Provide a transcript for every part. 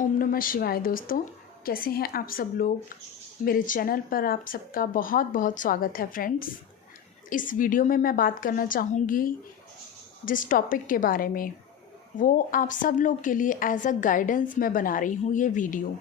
ओम नमः शिवाय। दोस्तों, कैसे हैं आप सब लोग। मेरे चैनल पर आप सबका बहुत बहुत स्वागत है फ्रेंड्स। इस वीडियो में मैं बात करना चाहूँगी जिस टॉपिक के बारे में, वो आप सब लोग के लिए एज अ गाइडेंस मैं बना रही हूँ ये वीडियो।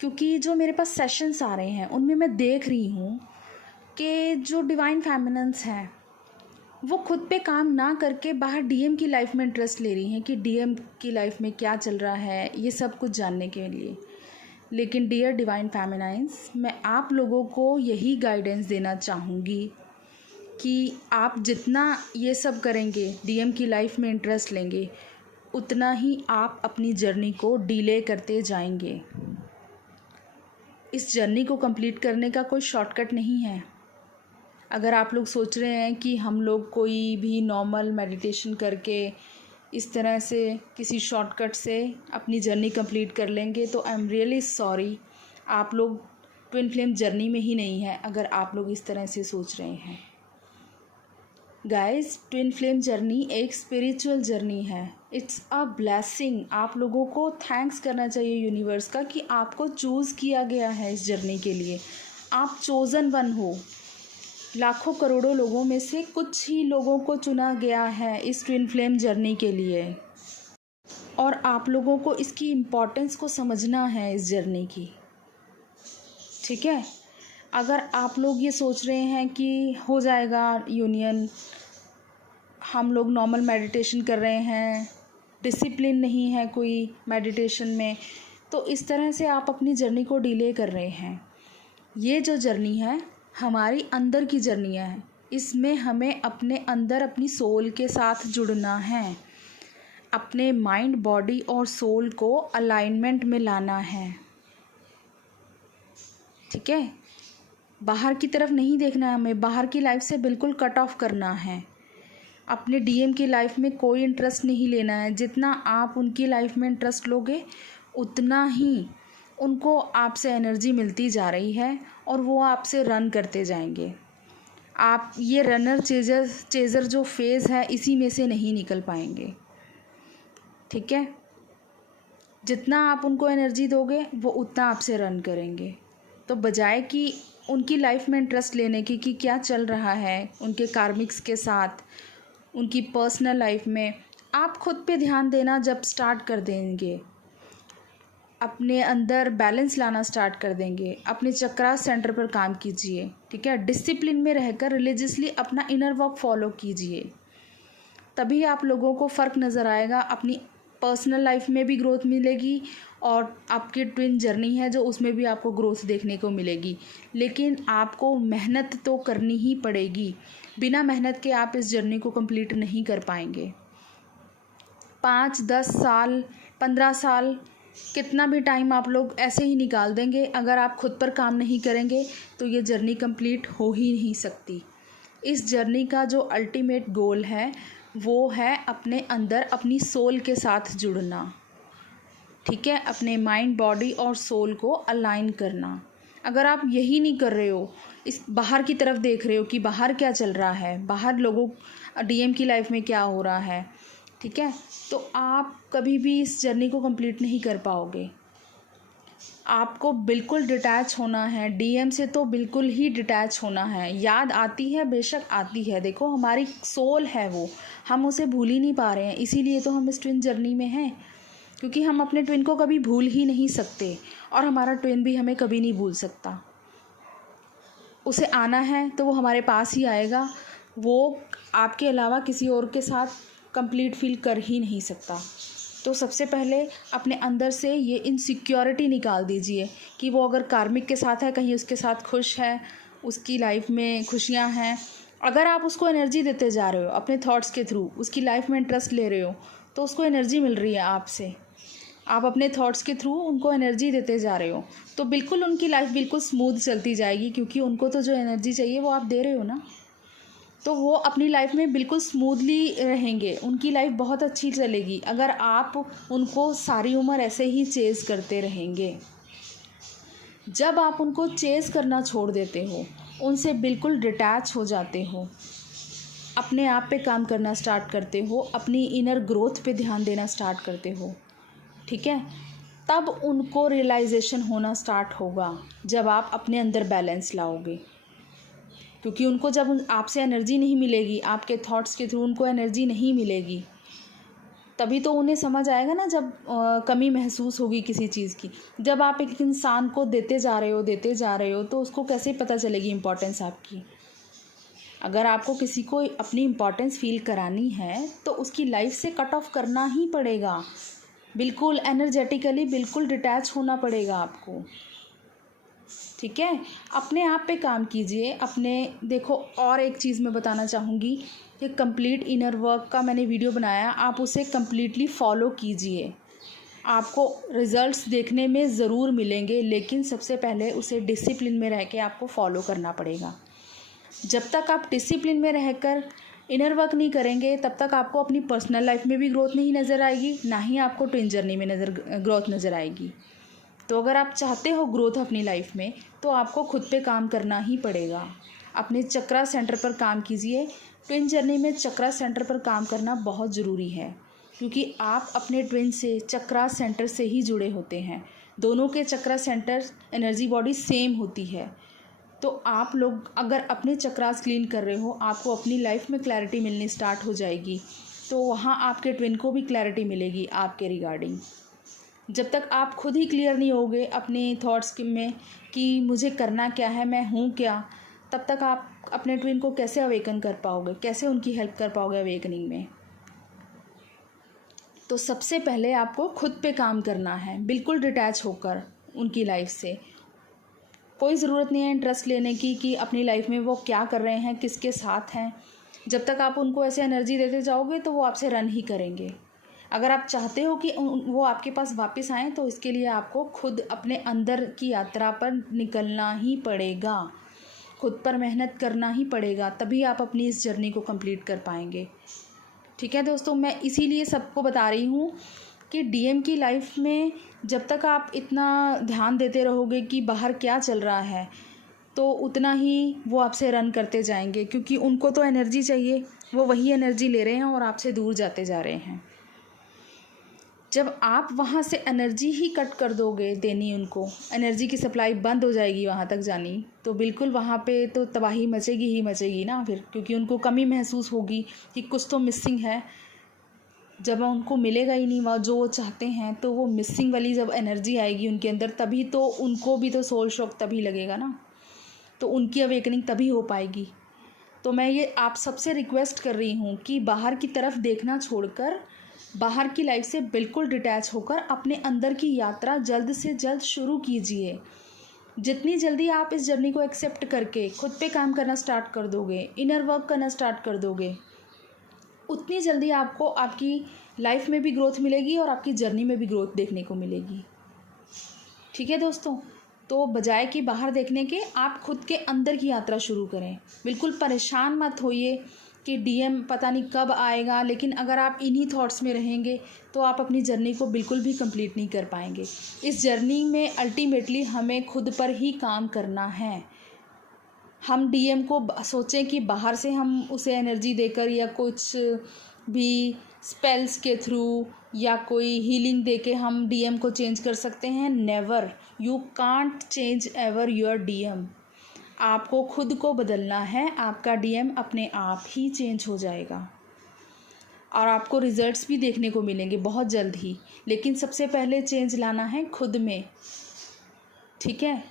क्योंकि जो मेरे पास सेशंस आ रहे हैं उनमें मैं देख रही हूँ कि जो डिवाइन फेमिनिन्स हैं वो खुद पे काम ना करके बाहर डीएम की लाइफ में इंटरेस्ट ले रही हैं कि डीएम की लाइफ में क्या चल रहा है, ये सब कुछ जानने के लिए। लेकिन डियर डिवाइन फेमिनाइंस, मैं आप लोगों को यही गाइडेंस देना चाहूँगी कि आप जितना ये सब करेंगे, डीएम की लाइफ में इंटरेस्ट लेंगे, उतना ही आप अपनी जर्नी को डिले करते जाएंगे। इस जर्नी को कंप्लीट करने का कोई शॉर्टकट नहीं है। अगर आप लोग सोच रहे हैं कि हम लोग कोई भी नॉर्मल मेडिटेशन करके इस तरह से किसी शॉर्टकट से अपनी जर्नी कंप्लीट कर लेंगे, तो आई एम रियली सॉरी, आप लोग ट्विन फ्लेम जर्नी में ही नहीं है अगर आप लोग इस तरह से सोच रहे हैं। गाइस, ट्विन फ्लेम जर्नी एक स्पिरिचुअल जर्नी है। It's a blessing. आप लोगों को थैंक्स करना चाहिए यूनिवर्स का कि आपको चूज़ किया गया है इस जर्नी के लिए। आप चोज़न वन हो। लाखों करोड़ों लोगों में से कुछ ही लोगों को चुना गया है इस ट्विन फ्लेम जर्नी के लिए, और आप लोगों को इसकी इम्पोर्टेंस को समझना है इस जर्नी की। ठीक है, अगर आप लोग ये सोच रहे हैं कि हो जाएगा यूनियन, हम लोग नॉर्मल मेडिटेशन कर रहे हैं, डिसिप्लिन नहीं है कोई मेडिटेशन में, तो इस तरह से आप अपनी जर्नी को डिले कर रहे हैं। ये जो जर्नी है हमारी अंदर की जर्नी है। इसमें हमें अपने अंदर अपनी सोल के साथ जुड़ना है, अपने माइंड, बॉडी और सोल को अलाइनमेंट में लाना है। ठीक है, बाहर की तरफ नहीं देखना है हमें, बाहर की लाइफ से बिल्कुल कट ऑफ करना है। अपने डीएम की लाइफ में कोई इंटरेस्ट नहीं लेना है। जितना आप उनकी लाइफ में इंटरेस्ट लोगे उतना ही उनको आपसे एनर्जी मिलती जा रही है और वो आपसे रन करते जाएंगे। आप ये रनर चेज़र जो फेज़ है, इसी में से नहीं निकल पाएंगे। ठीक है, जितना आप उनको एनर्जी दोगे वो उतना आपसे रन करेंगे। तो बजाय कि उनकी लाइफ में इंटरेस्ट लेने की कि क्या चल रहा है उनके कार्मिक्स के साथ, उनकी पर्सनल लाइफ में, आप खुद पे ध्यान देना जब स्टार्ट कर देंगे, अपने अंदर बैलेंस लाना स्टार्ट कर देंगे, अपने चक्रा सेंटर पर काम कीजिए। ठीक है, डिसिप्लिन में रहकर रिलीजियसली अपना इनर वर्क फॉलो कीजिए, तभी आप लोगों को फ़र्क नज़र आएगा। अपनी पर्सनल लाइफ में भी ग्रोथ मिलेगी और आपकी ट्विन जर्नी है जो उसमें भी आपको ग्रोथ देखने को मिलेगी। लेकिन आपको मेहनत तो करनी ही पड़ेगी। बिना मेहनत के आप इस जर्नी को कंप्लीट नहीं कर पाएंगे। 5, 10 साल, 15 साल, कितना भी टाइम आप लोग ऐसे ही निकाल देंगे, अगर आप खुद पर काम नहीं करेंगे तो ये जर्नी कंप्लीट हो ही नहीं सकती। इस जर्नी का जो अल्टीमेट गोल है वो है अपने अंदर अपनी सोल के साथ जुड़ना। ठीक है, अपने माइंड, बॉडी और सोल को अलाइन करना। अगर आप यही नहीं कर रहे हो, इस बाहर की तरफ देख रहे हो कि बाहर क्या चल रहा है, बाहर लोगों डीएम की लाइफ में क्या हो रहा है, ठीक है, तो आप कभी भी इस जर्नी को कंप्लीट नहीं कर पाओगे। आपको बिल्कुल डिटैच होना है डीएम से, तो बिल्कुल ही डिटैच होना है। याद आती है, बेशक आती है, देखो हमारी सोल है वो, हम उसे भूल ही नहीं पा रहे हैं। इसीलिए तो हम इस ट्विन जर्नी में हैं, क्योंकि हम अपने ट्विन को कभी भूल ही नहीं सकते और हमारा ट्विन भी हमें कभी नहीं भूल सकता। उसे आना है तो वो हमारे पास ही आएगा, वो आपके अलावा किसी और के साथ कंप्लीट फील कर ही नहीं सकता। तो सबसे पहले अपने अंदर से ये इनसिक्योरिटी निकाल दीजिए कि वो अगर कार्मिक के साथ है, कहीं उसके साथ खुश है, उसकी लाइफ में खुशियाँ हैं। अगर आप उसको एनर्जी देते जा रहे हो अपने थॉट्स के थ्रू, उसकी लाइफ में इंटरेस्ट ले रहे हो, तो उसको एनर्जी मिल रही है आपसे। आप अपने थॉट्स के थ्रू उनको एनर्जी देते जा रहे हो, तो बिल्कुल उनकी लाइफ बिल्कुल स्मूथ चलती जाएगी, क्योंकि उनको तो जो एनर्जी चाहिए वो आप दे रहे हो ना। तो वो अपनी लाइफ में बिल्कुल स्मूथली रहेंगे, उनकी लाइफ बहुत अच्छी चलेगी अगर आप उनको सारी उम्र ऐसे ही चेज़ करते रहेंगे। जब आप उनको चेज़ करना छोड़ देते हो, उनसे बिल्कुल डिटैच हो जाते हो, अपने आप पे काम करना स्टार्ट करते हो, अपनी इनर ग्रोथ पे ध्यान देना स्टार्ट करते हो, ठीक है, तब उनको रियलाइजेशन होना स्टार्ट होगा जब आप अपने अंदर बैलेंस लाओगे। क्योंकि उनको जब आपसे एनर्जी नहीं मिलेगी, आपके थॉट्स के थ्रू उनको एनर्जी नहीं मिलेगी, तभी तो उन्हें समझ आएगा ना, जब कमी महसूस होगी किसी चीज़ की। जब आप एक इंसान को देते जा रहे हो तो उसको कैसे पता चलेगी इम्पोर्टेंस आपकी। अगर आपको किसी को अपनी इम्पोर्टेंस फील करानी है तो उसकी लाइफ से कट ऑफ करना ही पड़ेगा, बिल्कुल एनर्जेटिकली बिल्कुल डिटैच होना पड़ेगा आपको। ठीक है, अपने आप पे काम कीजिए अपने। देखो, और एक चीज़ मैं बताना चाहूँगी कि कंप्लीट इनर वर्क का मैंने वीडियो बनाया, आप उसे कंप्लीटली फॉलो कीजिए। आपको रिजल्ट्स देखने में ज़रूर मिलेंगे, लेकिन सबसे पहले उसे डिसिप्लिन में रह के आपको फॉलो करना पड़ेगा। जब तक आप डिसिप्लिन में रहकर इनर वर्क नहीं करेंगे, तब तक आपको अपनी पर्सनल लाइफ में भी ग्रोथ नहीं नज़र आएगी, ना ही आपको ट्विन जर्नी में ग्रोथ नज़र आएगी। तो अगर आप चाहते हो ग्रोथ अपनी लाइफ में, तो आपको खुद पे काम करना ही पड़ेगा। अपने चक्रा सेंटर पर काम कीजिए। ट्विन जर्नी में चक्रा सेंटर पर काम करना बहुत ज़रूरी है, क्योंकि आप अपने ट्विन से चक्रा सेंटर से ही जुड़े होते हैं। दोनों के चक्रा सेंटर एनर्जी बॉडी सेम होती है। तो आप लोग अगर अपने चक्रास क्लीन कर रहे हो, आपको अपनी लाइफ में क्लैरिटी मिलनी स्टार्ट हो जाएगी, तो वहाँ आपके ट्विन को भी क्लैरिटी मिलेगी आपके रिगार्डिंग। जब तक आप खुद ही क्लियर नहीं होगे अपने थॉट्स में कि मुझे करना क्या है, मैं हूँ क्या, तब तक आप अपने ट्विन को कैसे अवेकन कर पाओगे, कैसे उनकी हेल्प कर पाओगे अवेकनिंग में। तो सबसे पहले आपको खुद पे काम करना है, बिल्कुल डिटैच होकर उनकी लाइफ से। कोई ज़रूरत नहीं है इंटरेस्ट लेने की कि अपनी लाइफ में वो क्या कर रहे हैं, किसके साथ हैं। जब तक आप उनको ऐसे एनर्जी देते जाओगे तो वो आपसे रन ही करेंगे। अगर आप चाहते हो कि वो आपके पास वापस आएँ, तो इसके लिए आपको खुद अपने अंदर की यात्रा पर निकलना ही पड़ेगा, खुद पर मेहनत करना ही पड़ेगा, तभी आप अपनी इस जर्नी को कंप्लीट कर पाएंगे। ठीक है दोस्तों, मैं इसीलिए सबको बता रही हूँ कि डीएम की लाइफ में जब तक आप इतना ध्यान देते रहोगे कि बाहर क्या चल रहा है, तो उतना ही वो आपसे रन करते जाएंगे, क्योंकि उनको तो एनर्जी चाहिए, वो वही एनर्जी ले रहे हैं और आपसे दूर जाते जा रहे हैं। जब आप वहाँ से एनर्जी ही कट कर दोगे देनी, उनको एनर्जी की सप्लाई बंद हो जाएगी वहाँ तक जानी, तो बिल्कुल वहाँ पे तो तबाही मचेगी ही मचेगी ना फिर, क्योंकि उनको कमी महसूस होगी कि कुछ तो मिसिंग है। जब उनको मिलेगा ही नहीं वह जो वो चाहते हैं, तो वो मिसिंग वाली जब एनर्जी आएगी उनके अंदर, तभी तो उनको भी तो सोल शॉक तभी लगेगा ना, तो उनकी अवेकनिंग तभी हो पाएगी। तो मैं ये आप सबसे रिक्वेस्ट कर रही हूँ कि बाहर की तरफ देखना छोड़कर बाहर की लाइफ से बिल्कुल डिटैच होकर अपने अंदर की यात्रा जल्द से जल्द शुरू कीजिए। जितनी जल्दी आप इस जर्नी को एक्सेप्ट करके खुद पे काम करना स्टार्ट कर दोगे, इनर वर्क करना स्टार्ट कर दोगे, उतनी जल्दी आपको आपकी लाइफ में भी ग्रोथ मिलेगी और आपकी जर्नी में भी ग्रोथ देखने को मिलेगी। ठीक है दोस्तों, तो बजाय कि बाहर देखने के, आप खुद के अंदर की यात्रा शुरू करें। बिल्कुल परेशान मत होइए कि डीएम पता नहीं कब आएगा, लेकिन अगर आप इन्हीं थॉट्स में रहेंगे तो आप अपनी जर्नी को बिल्कुल भी कंप्लीट नहीं कर पाएंगे। इस जर्नी में अल्टीमेटली हमें खुद पर ही काम करना है। हम डीएम को सोचें कि बाहर से हम उसे एनर्जी देकर या कुछ भी स्पेल्स के थ्रू या कोई हीलिंग देके हम डीएम को चेंज कर सकते हैं। Never, you can't change ever your DM. आपको खुद को बदलना है, आपका डीएम अपने आप ही चेंज हो जाएगा और आपको रिजल्ट्स भी देखने को मिलेंगे बहुत जल्द ही। लेकिन सबसे पहले चेंज लाना है खुद में। ठीक है,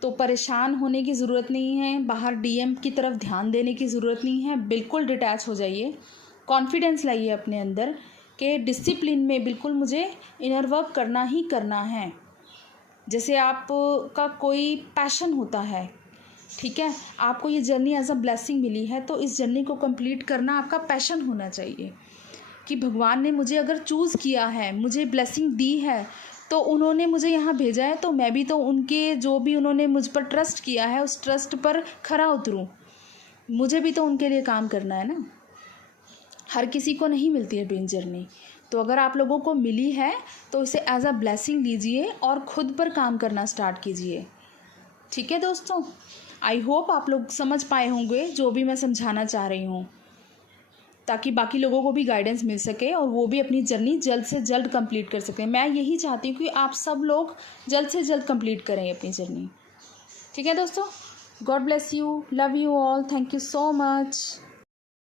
तो परेशान होने की ज़रूरत नहीं है, बाहर डीएम की तरफ ध्यान देने की ज़रूरत नहीं है। बिल्कुल डिटैच हो जाइए, कॉन्फिडेंस लाइए अपने अंदर कि डिसिप्लिन में बिल्कुल मुझे इनर वर्क करना ही करना है। जैसे आपका कोई पैशन होता है, ठीक है, आपको ये जर्नी एज अ ब्लेसिंग मिली है, तो इस जर्नी को कंप्लीट करना आपका पैशन होना चाहिए कि भगवान ने मुझे अगर चूज़ किया है, मुझे ब्लेसिंग दी है, तो उन्होंने मुझे यहाँ भेजा है, तो मैं भी तो उनके जो भी उन्होंने मुझ पर ट्रस्ट किया है उस ट्रस्ट पर खरा उतरूँ। मुझे भी तो उनके लिए काम करना है ना। हर किसी को नहीं मिलती है ट्विन जर्नी, तो अगर आप लोगों को मिली है तो इसे एज अ ब्लेसिंग लीजिए और ख़ुद पर काम करना स्टार्ट कीजिए। ठीक है दोस्तों, आई होप आप लोग समझ पाए होंगे जो भी मैं समझाना चाह रही हूँ। ताकि बाकी लोगों को भी गाइडेंस मिल सके और वो भी अपनी जर्नी जल्द से जल्द कंप्लीट कर सकें। मैं यही चाहती हूँ कि आप सब लोग जल्द से जल्द कंप्लीट करें अपनी जर्नी। ठीक है दोस्तों, God bless you, love you all, thank you so much.